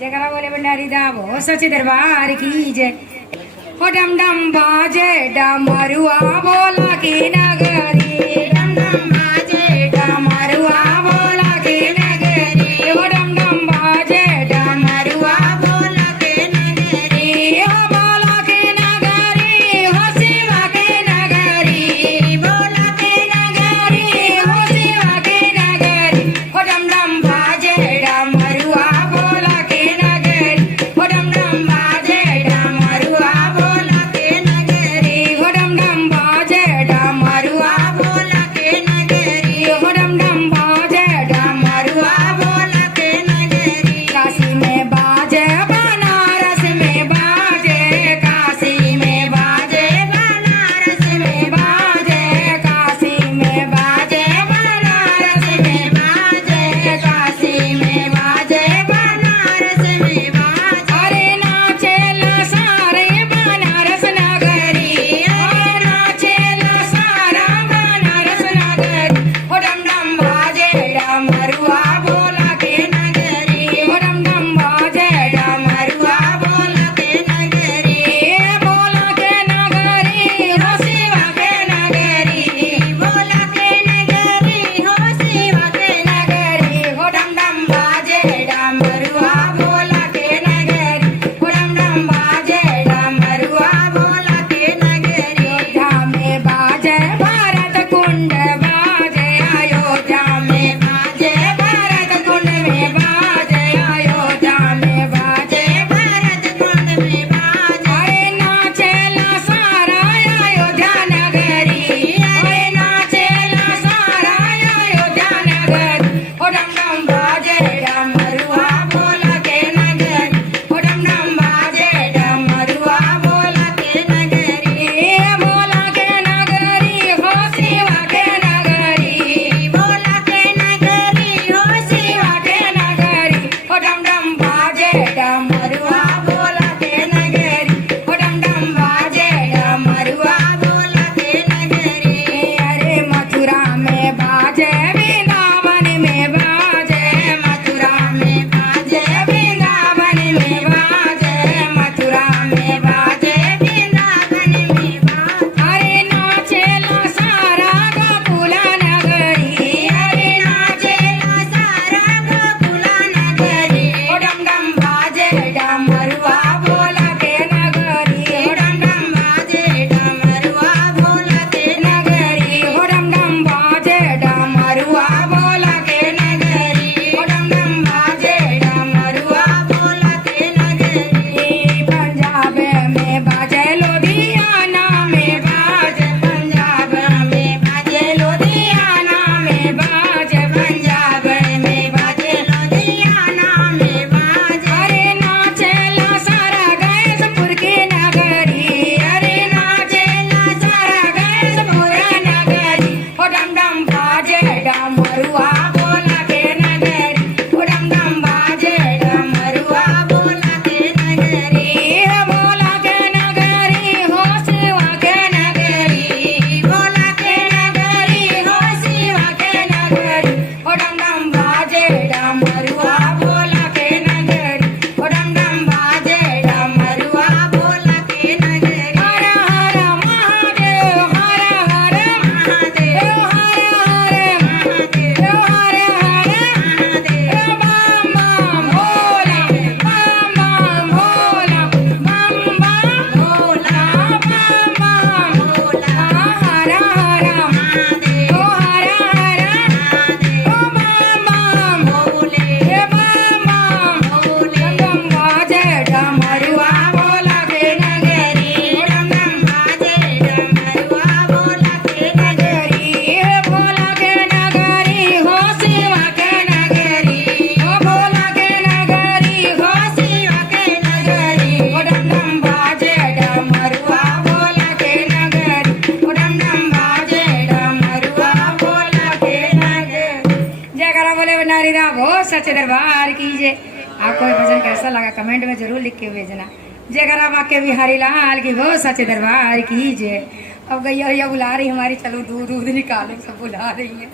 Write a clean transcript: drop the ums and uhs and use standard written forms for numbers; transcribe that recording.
जयकारा बोले भंडारी दा वो सच्चे दरबार की जय। हो डम डम बाजे डमरुआ बोला की नगरी, डम डम बाजे डमरुआ बोला की नगरी, हो डम डम बाजे डमरुआ बोला की नगरी, हो बोला की नगरी, हो शिवा की नगरी, बोला की नगरी, हो शिवा की नगरी, हो डम डम बाजे डमरुआ बोला की नगरी, हो डम डम बाजे डमरुआ बोला की नगरी, हो डम डम बाजे डमरुआ बोला की नगरी, हो डम डम बाजे डमरुआ बोला की नगरी। काशी में बाजे बनारस में बाजे, काशी में बाजे बनारस में बाजे, काशी में बाजे बनारस में बाजे, काशी में बाजे बनारस में बाजे। अरे नाचेला सारे बनारस नगरी, अरे नाचेला सारा बनारस नगरी, हो डम डम बाजे डमरुआ बोला के नगरी, हो डम डम बाजे डमरुआ बोला के नगरी, बोला के नगरी, हो शिवा के नगरी, बोला के नगरी, हो शिवा के नगरी, हो डम डम बाजे डमरुआ बोला के नगरी, हो डम डम बाजे डमरुआ बोला के नगरी। अयोध्या में बाजे भारत कुंड बाजे, अयोध्या में बाजे भारत कुंड में बाजे, अयोध्या में बाजे भारत कुंड में बाजे। अरे नाचेला सारा अयोध्या नगरी, अरे नाचेला सारा अयोध्या नगरी, हो डम डम बाजे डमरुआ बोला के नगरी, हो डम डम बाजे डमरुआ बोला के नगरी, बोला के नगरी, हो शिवा के नगरी, बोला के नगरी, हो शिवा के नगरी, हो डम डम बाजे डमरुआ बोला के नगरी, हो डम डम बाजे डमरुआ बोला के नगरी। अरे मथुरा में बाजे वृंदावन में बाजे, मथुरा में बाजे वृंदावन में बाजे, मथुरा में बाजे वृंदावन में बाजे। अरे नाचेला सारा गोकुला नगरी, अरे नाचेला सारा गोकुला नगरी, हो डम डम बाजे डमरुआ बोला के नगरी, हो डम डम बाजे डमरुआ बोला के नगरी, हो डम डम बाजे डमरुआ बोला के नगरी, हो डम डम बाजे डमरुआ बोला के नगरी। पंजाब में बाजे लुधियाना में बाजे, पंजाब में बाजे लुधियाना में बाजे, पंजाब में बाजे लुधियाना में बाजे। अरे नाचेला सारा गैसपुर की नगरी, अरे नाचेला सारा गैसपुर नगरी, हो डम डम बाजे डमरुआ बोला के नगरी, हो डम डम बाजे डमरुआ बोला के नगरी, बोला के नगरी, हो शिवा के नगरी, बोला के नगरी, हो शिवा के नगरी, हो डम डम बाजे डमरुआ बोला के नगरी, हो डम डम बाजे डमरुआ बोला के नगरी। हर हर महादेव, हर हर महादेव, हर हर महादेव, हर हर महादेव, बम बम भोला, बम बम भोला, बम बम भोला, बम बम भोला, हर हर महादेव, हर हर महादेव, बम बम भोले, बम बम भोले। डम बाजे डमरुआ बोला के नगरी, डम डम बाजे डमरुआ बोला के नगरी, बोला के नगरी, हो शिवा के नगरी, हो बोला के नगरी, हो शिवा के नगरी, हो डम डम बाजे डमरुआ बोला के नगरी, हो डम डम बाजे डमरुआ बोला के नगरी। जयकारा बोले भंडारी दा वो सच्चे दरबार की जय। आपको ये भजन कैसा लगा कमेंट में जरूर लिख के भेजना। जयकारा वाक्य बिहारी लाल की वो सच्चे दरबार की जय। अब गैया बुला रही हमारी, चलो दूध निकालो, सब बुला रही है।